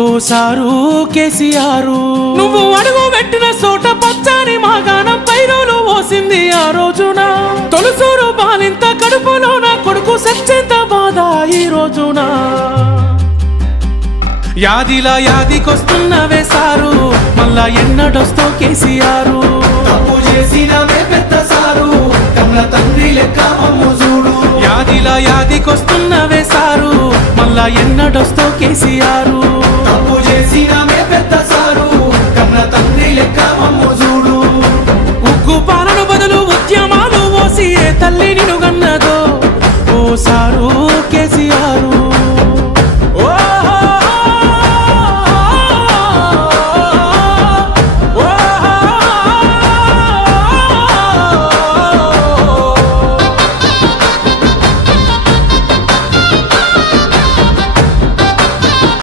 ఓ sir KCR, నువ్వు అడుగు పెట్టిన చోట పచ్చని మాగాణం పైరులు ఓసింది ఆ రోజున. తొలుసూరు బాలింత కడుపులోన కొడుకు సచ్చేంత బాధ ఈ రోజున. యాదిలా యాదికొస్తున్నవే సారు, మళ్ళా ఎన్నడొస్తో కేసీఆర్. తప్పు చేసినవే పెద్ద సారు, కన్న తండ్రి లెక్క మమ్ము చూడు. యాదిలా యాదికొస్తున్నవే సారు, మళ్ళా ఎన్నడొస్తో కేసీఆర్. తప్పు చేసినవే పెద్ద సారు, కన్న తండ్రి లెక్క